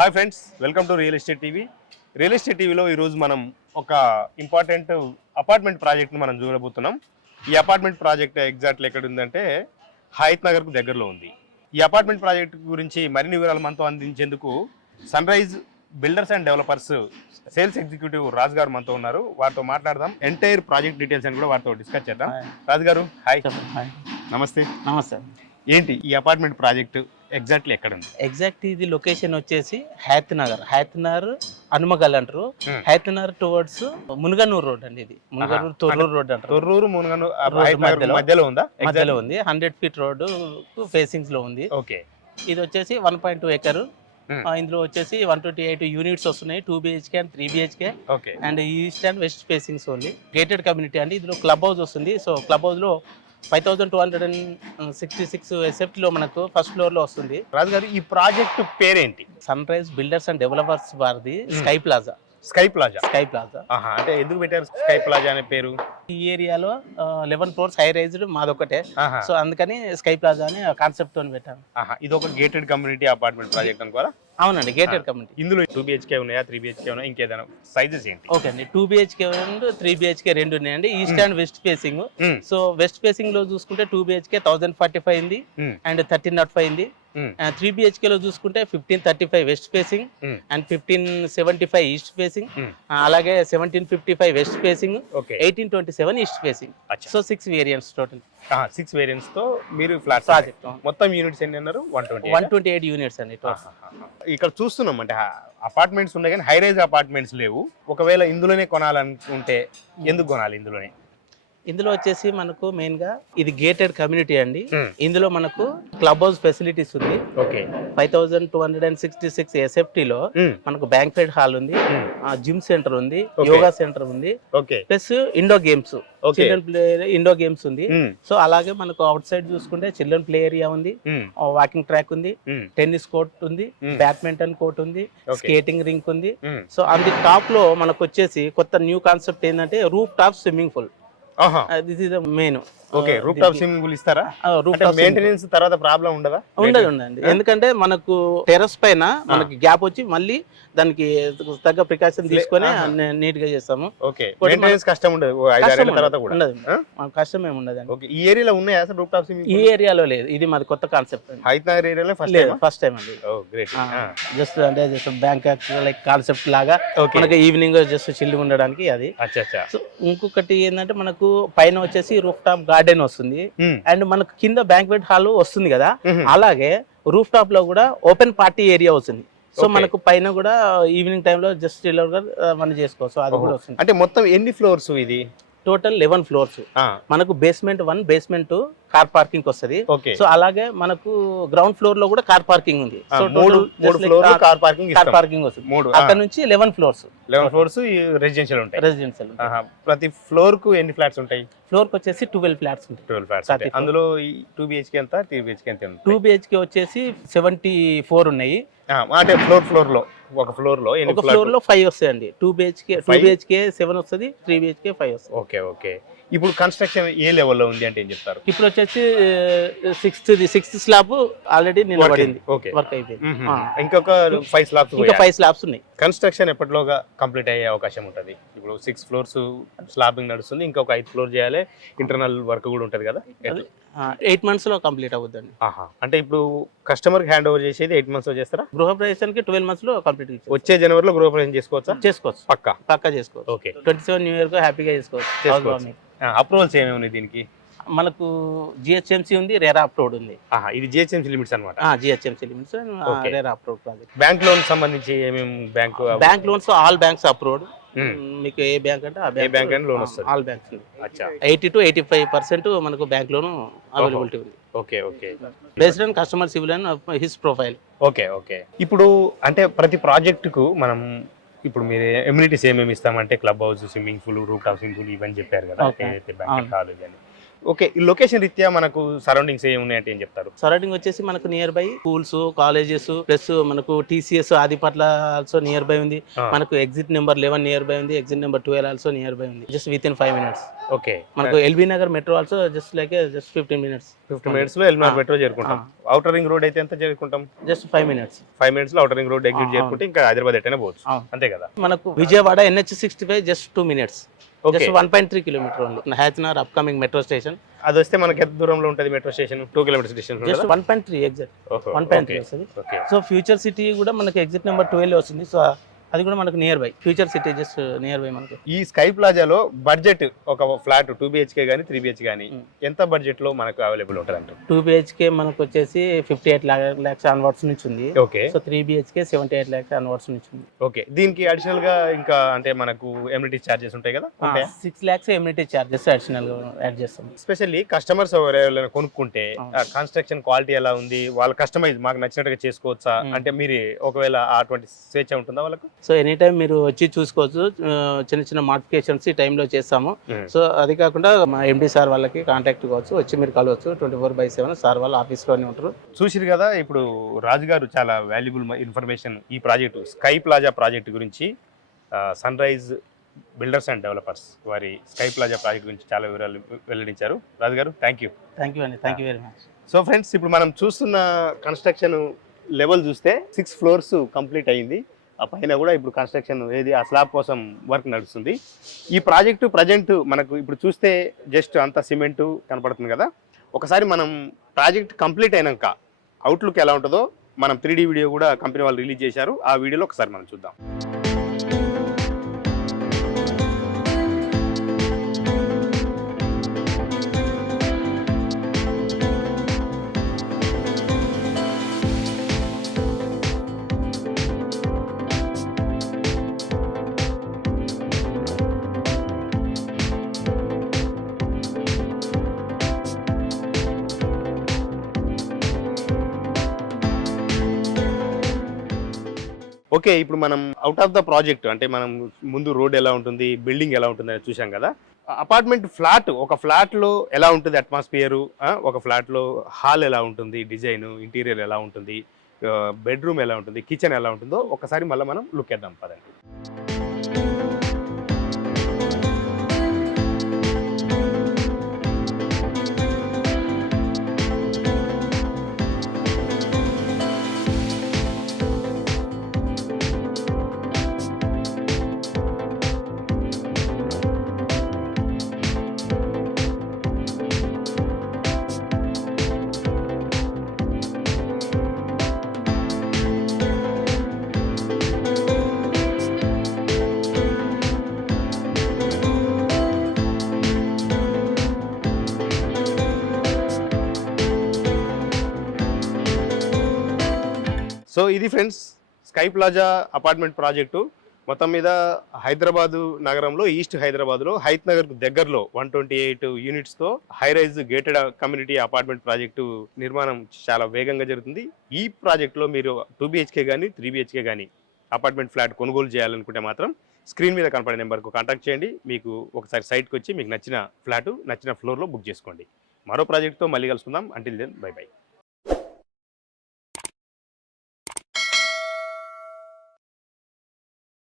Hi friends, welcome to real estate TV. Real estate టీవీలో ఈరోజు మనం ఒక ఇంపార్టెంట్ అపార్ట్మెంట్ ప్రాజెక్ట్ని మనం చూడబోతున్నాం. ఈ అపార్ట్మెంట్ ప్రాజెక్ట్ ఎగ్జాక్ట్లీ ఎక్కడ ఉందంటే హయత్ నగర్కు దగ్గరలో ఉంది. ఈ అపార్ట్మెంట్ ప్రాజెక్ట్ గురించి మరిన్ని వివరాలు మనతో అందించేందుకు Sunrise Builders and Developers sales executive Raju garu మనతో ఉన్నారు. వారితో మాట్లాడదాం, ఎంటైర్ ప్రాజెక్ట్ డీటెయిల్స్ అని కూడా వారితో డిస్కస్ చేద్దాం. రాజు గారు హాయ్. నమస్తే. నమస్తే. ఏంటి ఈ అపార్ట్మెంట్ ప్రాజెక్ట్ ఎగ్జాక్ట్లీ ఎక్కడ ఉంది? ఎగ్జాక్ట్ ఇది లొకేషన్ వచ్చేసి హయత్ నగర్ హనుమగల్ అంటారు. హయత్ నగర్ టువర్డ్స్ మునుగనూరు రోడ్ అండి. ఇది మునుగనూరు తొర్రూరు రోడ్ అంటారు. తొర్రూరు మునుగనూరు మధ్యలో ఉందా? మధ్యలో ఉంది. 100 ఫీట్ రోడ్ ఫేసింగ్స్ లో ఉంది. ఓకే. ఇది వచ్చేసి 1.2 ఎకర్. ఇందులో వచ్చేసి 128 యూనిట్స్ వస్తున్నాయి. 2 BHK and 3 BHK and east and west facings only. Gated community అండి. ఇందులో క్లబ్ హౌస్ వస్తుంది. సో క్లబ్ హౌస్ లో 5266 ఎసెప్ట్ లో మనకు ఫస్ట్ ఫ్లోర్ లో వస్తుంది. రాజు గారు, ఈ ప్రాజెక్ట్ పేరేంటి? Sunrise Builders and Developers వారిది Sky Plaza. Sky Plaza. Sky Plaza అంటే ఎందుకు పెట్టారు స్కై ప్లాజా అనే పేరు? ఈ ఏరియాలో 11 ఫ్లోర్స్ హై రైజ్డ్ మాదొకటే. సో అందుకని స్కై ప్లాజా అని కాన్సెప్ట్ తో పెట్టాను. ఇది ఒక గేటెడ్ కమ్యూనిటీ అపార్ట్మెంట్ ప్రాజెక్ట్ అనుకోవాలా? అవునండి, గేటెడ్ కమ్యూనిటీ. ఇందులో 2 BHK ఉన్నాయా, 3 BHK ఉన్నాయా, ఇంకేదైనా సైజెస్ ఏంటి? ఓకే అండి, 2 BHK అండ్ 3 BHK రెండు ఉన్నాయండి. East and west facing. So west facing లో చూసుకుంటే 2 BHK 1045 ఉంది అండ్ 1305 ఉంది. 3 BHK లో చూసుకుంటే 1535 west facing and 1575 east facing, అలాగే 1755 west facing, 1827 east facing. So 6 variants total. 6 variants తో మీరు ఫ్లాట్ ప్రాజెక్ట్. మొత్తం యూనిట్స్ ఎన్ని అన్నారు? 128 యూనిట్స్ అండి. ఇక్కడ చూస్తున్నాం అంటే అపార్ట్మెంట్స్ ఉన్నాయి కానీ హై రైజ్ అపార్ట్మెంట్స్ లేవు. ఒకవేళ ఇందులోనే కొనాలనుకుంటే ఎందుకు కొనాలి ఇందులోనే? ఇందులో వచ్చేసి మనకు మెయిన్ గా ఇది గేటెడ్ కమ్యూనిటీ అండి. ఇందులో మనకు క్లబ్ హౌస్ ఫెసిలిటీస్ ఉంది. 5266 ఎస్ఎఫ్టీ లో మనకు బ్యాంక్వెట్ హాల్ ఉంది, జిమ్ సెంటర్ ఉంది, యోగా సెంటర్ ఉంది, plus indoor games, children play indoor games ఉంది. సో అలాగే మనకు అవుట్ సైడ్ చూసుకుంటే చిల్డ్రన్ ప్లే ఏరియా ఉంది, వాకింగ్ ట్రాక్ ఉంది, టెన్నిస్ కోర్ట్ ఉంది, బ్యాడ్మింటన్ కోర్ట్ ఉంది, స్కేటింగ్ రింక్ ఉంది. సో అది టాప్ లో మనకు వచ్చేసి కొత్త న్యూ కాన్సెప్ట్ ఏంటంటే roof top swimming pool. This is the main. Okay, roof top swimming pool ఇస్తారా? మెయింటెనెన్స్ తర్వాత ప్రాబ్లం ఉండదా? ఉండదండి, ఎందుకంటే మనకు టెర్రస్ పైన మనకి గ్యాప్ వచ్చి మళ్ళీ దానికి తగ్గ ప్రికాషన్ తీసుకొని నీట్ గా చేస్తాము. ఓకే, మెయింటెనెన్స్ కష్టం ఉండదు. 5-6 ఏళ్ల తర్వాత కూడా ఉండదు, కష్టం ఏమి ఉండదండి. ఓకే, ఈ ఏరియాలో ఉన్నాయా అసలు రూఫ్ టాప్ స్విమ్మింగ్? ఈ ఏరియాలో లేదు, ఇది మాది కొత్త కాన్సెప్ట్. హయత్ నగర్ ఏరియాలో ఫస్ట్ టైం అండి. ఓ గ్రేట్. జస్ట్ అంటే జస్ట్ బ్యాంక్ లైక్ కాన్సెప్ట్ లాగా మనకి ఈవినింగ్ జస్ట్ చిల్లి ఉండడానికి అది. సో ఇంకొకటి ఏంటంటే మనకు పైన వచ్చేసి రూఫ్ టాప్ గార్డెన్ వస్తుంది అండ్ మనకు కింద బ్యాంక్వెట్ హాల్ వస్తుంది కదా, అలాగే రూఫ్ టాప్ లో కూడా ఓపెన్ పార్టీ ఏరియా వస్తుంది. సో మనకు పైన కూడా ఈవినింగ్ టైంలో జస్ట్ మనం చేసుకోవచ్చు. అది కూడా వస్తుంది. అంటే మొత్తం ఎన్ని ఫ్లోర్స్ ఇది? Total 11 floors. మనకు బేస్మెంట్ 1, బేస్మెంట్ 2 కార్ పార్కింగ్ వస్తుంది. సో అలాగే మనకు గ్రౌండ్ ఫ్లోర్ లో కూడా కార్ పార్కింగ్ ఉంది. సో మూడు ఫ్లోర్లు కార్ పార్కింగ్ వస్తుంది. అక్కడ నుంచి 11 ఫ్లోర్స్ రెసిడెన్షియల్ ఉంటాయి. ప్రతి ఫ్లోర్ కు ఎన్ని ఫ్లాట్స్ ఉంటాయి? ఫ్లోర్ కి వచ్చేసి 12 ఫ్లాట్స్ ఉంటాయి. 12 ఫ్లాట్స్. అందులో 2 BHK ఎంత, 3 BHK ఎంత? 2 BHK వచ్చేసి 74 ఉన్నాయి. అంటే ఫ్లోర్ లో ఒక ఫ్లోర్ లో 5 వస్తాయండి. 2 BHK 7 వస్తుంది, 3 BHK 5 వస్తుంది. ఓకే. ఇప్పుడు కన్స్ట్రక్షన్ ఏ లెవెల్లో ఉంది అంటే ఏం చెప్తారు? ఇప్పుడు వచ్చేసి 6th స్లాబ్ ఆల్రెడీ నిలబడింది, వర్క్ అయిపోయింది. ఇంకొక 5 స్లాబ్స్ ఉన్నాయి. కన్స్ట్రక్షన్ ఎప్పటిలోగా కంప్లీట్ అయ్యే అవకాశం ఉంటుంది? ఇప్పుడు 6 ఫ్లోర్స్ స్లాబింగ్ నడుస్తుంది, ఇంకొక 5 ఫ్లోర్ చేయాలి, ఇంటర్నల్ వర్క్ కూడా ఉంటుంది కదా. 8 months లో కంప్లీట్ అవుతుందండి. అంటే ఇప్పుడు కస్టమర్ హ్యాండ్ ఓవర్ చేసేది 8 months లో చేస్తారా? గృహప్రవేశానికి 12 months లో కంప్లీట్. వచ్చే జనవరిలో గృహప్రవేశం చేసుకోవచ్చు. పక్కా చేసుకోవచ్చు. ఓకే, 27 న్యూ ఇయర్ కు హ్యాపీగా చేసుకోవచ్చు. అప్రూవల్స్ ఏమేమి ఉన్నాయి దీనికి? మనకు GHMC ఉంది, రెరా అప్రూవ్డ్ ఉంది. ఇది GHMC లిమిట్స్ అన్నమాట. GHMC limits, RERA approved project. Bank loan సంబంధించి ఏమేమి bank loans all banks approved. మీకు ఏ బ్యాంక్ అంటే ఆ బ్యాంక్ లోన్ వస్తుంది. All banks. 80 to 85% మనకు బ్యాంక్ లోన్ అవైలబిలిటీ ఉంది. Okay. Based on customer civil and his profile. Okay. ఇప్పుడు అంటే ప్రతి ప్రాజెక్ట్ కు మనం ఇప్పుడు మీరు ఎమ్యూనిటీస్ ఏమేమి ఇస్తామంటే club house, swimming pool, roof top swimming pool ఇవన్నీ చెప్పారు కదా, ఏదైతే బ్యాంక్ కాదు అని. ఓకే, ఈ లొకేషన్ రీత్యా మనకు సరౌండింగ్స్ ఏమి ఉన్నాయంటే ఏం చెప్తారు? సరౌండింగ్ వచ్చేసి మనకు nearby schools, colleges, plus మనకు TCS Adibatla also nearby ఉంది. మనకు ఎగ్జిట్ నెంబర్ 11 నియర్ బై ఉంది. Exit number 12 also nearby ఉంది. Just within 5 minutes. Okay, మనకు LB Nagar metro also just 15 minutes. 15 minutes లో ఎల్బీ మెట్రో చేరుకుంటాం. Outer ring road అయితే ఎంత చేరుకుంటాం? Just 5 minutes. 5 minutes లో అవుటర్ రింగ్ రోడ్ ఎగ్జిట్ చేరుకుంటే ఇంకా హైదరాబాద్ ఎట్టైనా పోవచ్చు, అంతే కదా? మనకు Vijayawada NH65 just 2 minutes. Okay. Just 1.3 kilometer only. హ్యాచ్నర్ అప్కమింగ్ మెట్రో స్టేషన్. అది వస్తే మనకి ఎంత దూరంలో ఉంటుంది metro station? 2 kilometers distance just 1.3 exact 1.3 వస్తుంది. సో ఫ్యూచర్ సిటీ కూడా మనకి ఎగ్జిట్ నెంబర్ 12 వస్తుంది. సో అది కూడా మనకు near by future city just near by మనకు. ఈ స్కై ప్లాజాలో బడ్జెట్ ఒక ఫ్లాట్ 2 BHK కానీ 3 BHK కానీ ఎంత బడ్జెట్ లో మనకు అవైలబుల్ ఉంటుంది అంటే? 2 BHK మనకు వచ్చేసి 58 lakhs అన్వర్డ్స్ నుంచి ఉంది. Okay, so 3 BHK 78 lakhs onwards నుంచి ఉంది. ఓకే, దీనికి అడిషనల్ గా ఇంకా అంటే మనకు ఎమ్యూనిటీ చార్జెస్ ఉంటాయి కదా? 6 lakhs ఎమ్యూనిటీ చార్జెస్ అడిషనల్ గా యాడ్ చేస్తాం. ఎస్పెషల్లీ కస్టమర్స్ ఎవరైనా కొనుక్కుంటే కన్స్ట్రక్షన్ క్వాలిటీ ఎలా ఉంది, వాళ్ళ కస్టమైజ్ మాకు నచ్చినట్టుగా చేసుకోవచ్చా అంటే మీరు ఒకవేళ అటువంటి స్వేచ్ఛ ఉంటుందా వాళ్ళకు? సో ఎనీ టైం మీరు వచ్చి చూసుకోవచ్చు. చిన్న చిన్న మోడిఫికేషన్స్ ఈ టైంలో చేస్తాము. సో అది కాకుండా మా MD సార్ వాళ్ళకి కాంటాక్ట్ కావచ్చు, వచ్చి మీరు కలవచ్చు. 24/7 సార్ వాళ్ళ ఆఫీస్లోనే ఉంటారు. చూసిరు కదా, ఇప్పుడు రాజు గారు చాలా వాల్యుబుల్ ఇన్ఫర్మేషన్ ఈ ప్రాజెక్టు స్కై ప్లాజా ప్రాజెక్ట్ గురించి Sunrise Builders and Developers వారి స్కై ప్లాజా ప్రాజెక్ట్ గురించి చాలా వివరాలు వెల్లడించారు. రాజు గారు, థ్యాంక్ యూ. థ్యాంక్ యూ అండి, thank you very much. So friends, ఇప్పుడు మనం చూస్తున్న కన్స్ట్రక్షన్ లెవెల్ చూస్తే 6 floors కంప్లీట్ అయ్యింది. ఆ పైన కూడా ఇప్పుడు కన్స్ట్రక్షన్ ఏది ఆ స్లాబ్ కోసం వర్క్ నడుస్తుంది. ఈ ప్రాజెక్టు ప్రజెంట్ మనకు ఇప్పుడు చూస్తే జస్ట్ అంత సిమెంటు కనపడుతుంది కదా. ఒకసారి మనం ప్రాజెక్ట్ కంప్లీట్ అయినాక అవుట్లుక్ ఎలా ఉంటుందో మనం 3D వీడియో కూడా కంపెనీ వాళ్ళు రిలీజ్ చేశారు. ఆ వీడియోలో ఒకసారి మనం చూద్దాం. ఓకే, ఇప్పుడు మనం అవుట్ ఆఫ్ ద ప్రాజెక్ట్ అంటే మనం ముందు రోడ్ ఎలా ఉంటుంది, బిల్డింగ్ ఎలా ఉంటుంది అని చూసాం కదా. అపార్ట్మెంట్ ఫ్లాట్, ఒక ఫ్లాట్లో ఎలా ఉంటుంది అట్మాస్ఫియరు, ఒక ఫ్లాట్లో హాల్ ఎలా ఉంటుంది, డిజైన్, ఇంటీరియర్ ఎలా ఉంటుంది, బెడ్రూమ్ ఎలా ఉంటుంది, కిచెన్ ఎలా ఉంటుందో ఒకసారి మళ్ళీ మనం లుక్ వేద్దాం పదండి. సో ఇది friends sky plaza apartment project. మొత్తం మీద హైదరాబాదు నగరంలో, ఈస్ట్ హైదరాబాద్లో హైత్ నగర్కు దగ్గరలో 128 యూనిట్స్తో high rise gated community apartment project నిర్మాణం చాలా వేగంగా జరుగుతుంది. ఈ ప్రాజెక్టులో మీరు 2 BHK కానీ 3 BHK కానీ అపార్ట్మెంట్ ఫ్లాట్ కొనుగోలు చేయాలనుకుంటే మాత్రం స్క్రీన్ మీద కనపడే నెంబర్కు కాంటాక్ట్ చేయండి. మీకు ఒకసారి సైట్కి వచ్చి మీకు నచ్చిన ఫ్లాటు నచ్చిన ఫ్లోర్లో బుక్ చేసుకోండి. మరో ప్రాజెక్టుతో మళ్ళీ కలుసుకుందాం. Until then, bye by.